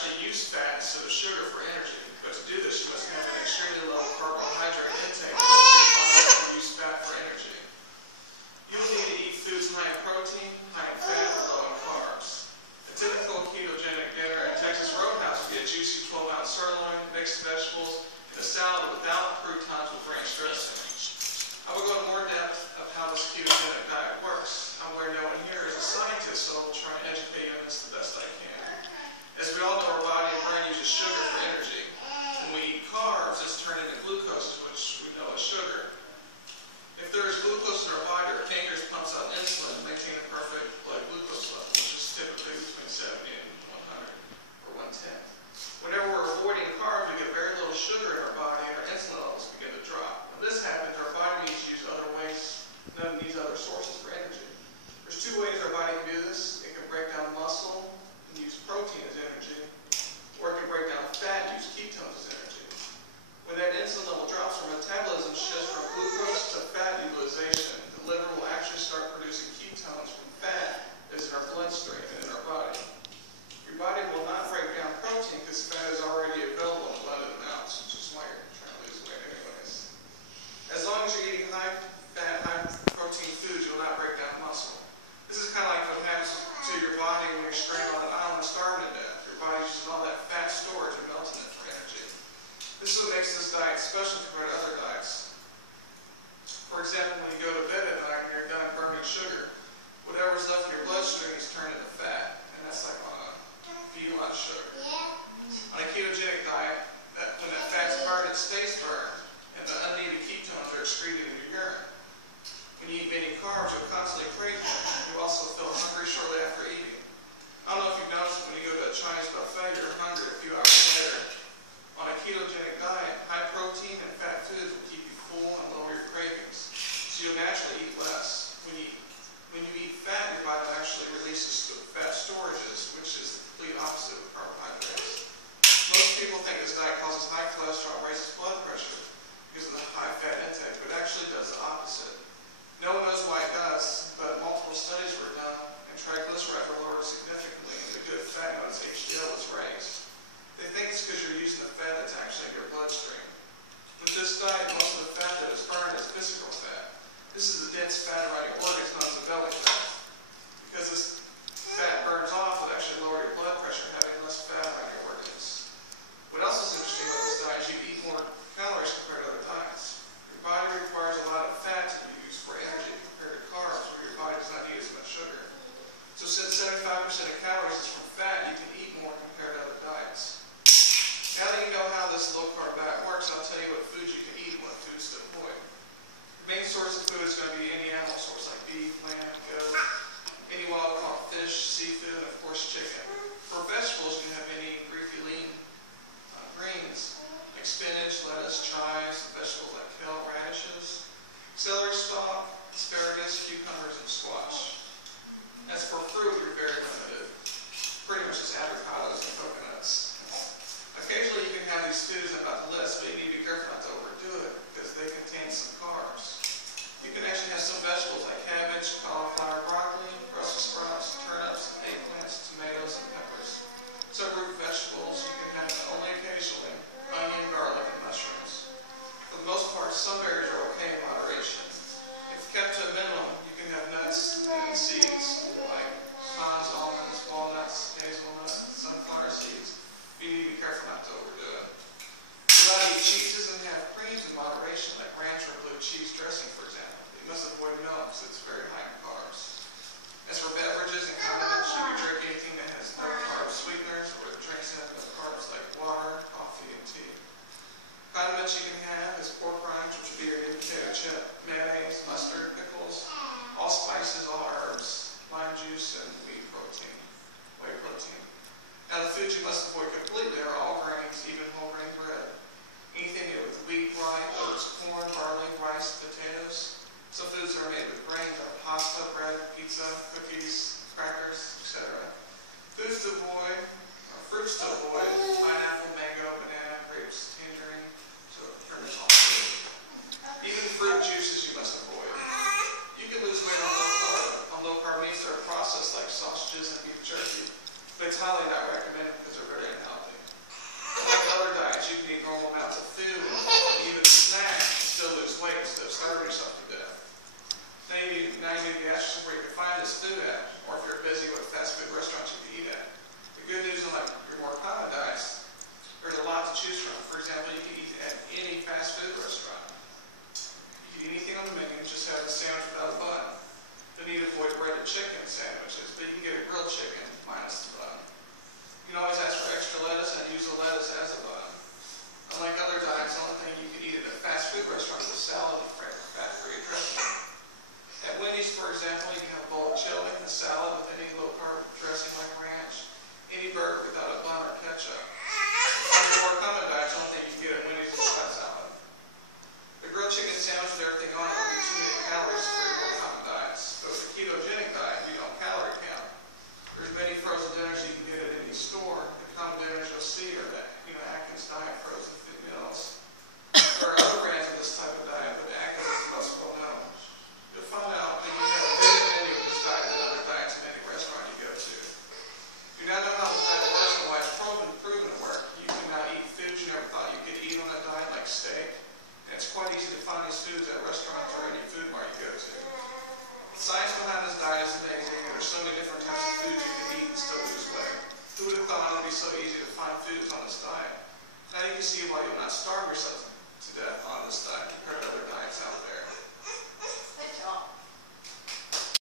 actually use fat instead of sugar for energy. But to do this, you must have an extremely low carbohydrate intake to use fat for energy. You will need to eat foods high in protein, high in fat, and low in carbs. A typical ketogenic dinner at Texas Roadhouse would be a juicy 12-ounce sirloin, mixed vegetables, and a salad without croutons with ranch dressing. I will go into more depth of how this ketogenic diet works. I'm aware no one here is a scientist, so I will try and educate you on this the best I can. As we all know, our body and brain uses sugar for energy. When we eat carbs, it's turned into glucose, which we know as sugar. If there is glucose in our body, our pancreas pumps out insulin to maintain a perfect blood glucose level, which is typically between 70 and 100 or 110. Whenever we're avoiding carbs, we get very little sugar in our body and our insulin levels begin to drop. When this happens, our body needs to use other ways, none of these other sources for energy. There's two ways our body can do this. It can break down muscle and use protein as energy, or it can break down fat and use ketones as energy. When that insulin level drops, our metabolism shifts from glucose to fat utilization. The liver will actually start producing ketones from fat that's in our bloodstream and in our body. Your body will not break down protein because fat is already available in abundant amounts, which is why you're trying to lose weight anyways. As long as you're eating high fat, high protein foods, you'll not break down muscle. This is kind of like what happens to your body when you're stranded on an island starving to death. Your body uses all that fat storage and melting it for energy. This is what makes this diet special compared to other diets. For example, when you go to bed at night and you're done burning sugar, whatever's left in your bloodstream is turned into fat, and that's like on a feed a lot of sugar. On a ketogenic diet, when that fat's burned, it stays burned, and the unneeded ketones are excreted in your urine. When you eat many carbs, you'll constantly crave them. You also feel hungry shortly after eating. I don't know if you've noticed when you go to a Chinese buffet, you're hungry a few hours later. On a ketogenic diet, high protein and fat foods will keep you full and lower your cravings, so you'll naturally eat less. When you eat fat, your body actually releases fat storages, which is the complete opposite of carbohydrates. Most people think this diet causes high cholesterol and raises blood pressure because of the high fat intake, but it actually does the opposite. No one knows why it does, but multiple studies were done, and triglycerides were lowered significantly, and the good fat known as HDL was raised. They think it's because you're using the fat that's actually in your bloodstream. With this diet, most of the fat that is burned is physical fat. This is the dense fat around your organs known as the belly fat. Because this fat burns off, it actually lower your blood pressure, having less fat around your organs. What else is interesting about this diet is you eat more calories compared to other diets. Your body requires a lot of fat to be used for energy compared to carbs, where your body does not need as much sugar. So since 75% of calories is from fat, you can eat more compared to other diets. Now that you know how this low-carb diet works, I'll tell you what foods you can eat and what foods to avoid. The main source of food is going to be any animal source like beef, lamb, goat, any wild-caught fish, seafood, and of course chicken. For vegetables, you can have any leafy lean greens like spinach, lettuce, chives, vegetables like kale, radishes, celery stalk, asparagus, cucumbers, and squash. As for fruit, you're very limited. Pretty much just avocados and coconuts. Occasionally you can have these foods I'm about to list, but you need to be careful not to overdo it because they contain some carbs. You can actually have some vegetables like cabbage, cauliflower, broccoli, Brussels sprouts, turnips, eggplants, tomatoes, and peppers. Some root vegetables you can have only occasionally: onion, garlic, and mushrooms. For the most part, some berries are okay in moderation. If kept to a minimum, you can have nuts and seeds like pecans, almonds, walnuts, hazelnuts, sunflower seeds. You need to be careful not to overdo it. You're allowed to eat cheeses and have creams in moderation, like ranch or blue cheese dressing, for example. You must avoid milk because it's very high in carbs. As for beverages and condiments, you can drink anything that has no carb sweeteners or drinks that have no carbs like water, coffee, and tea. Condiments you can have is pork rinds, which would be your new potato chip, mayonnaise, mustard, pickles, all spices, all herbs, lime juice, and whey protein. Now the foods you must avoid completely are all grains, even whole grain bread. Anything with wheat, rye, oats, corn, barley, rice, potatoes. Some foods are made with grains like pasta, bread, pizza, cookies, crackers, etc. Foods to avoid, or fruits to avoid: pineapple, mango, banana, grapes, tangerine, so pretty much all food. Even fruit juices you must avoid. You can lose weight on low carb meats that are processed like sausages and beef jerky, but it's highly not recommended because they're very unhealthy. you see why you'll not starve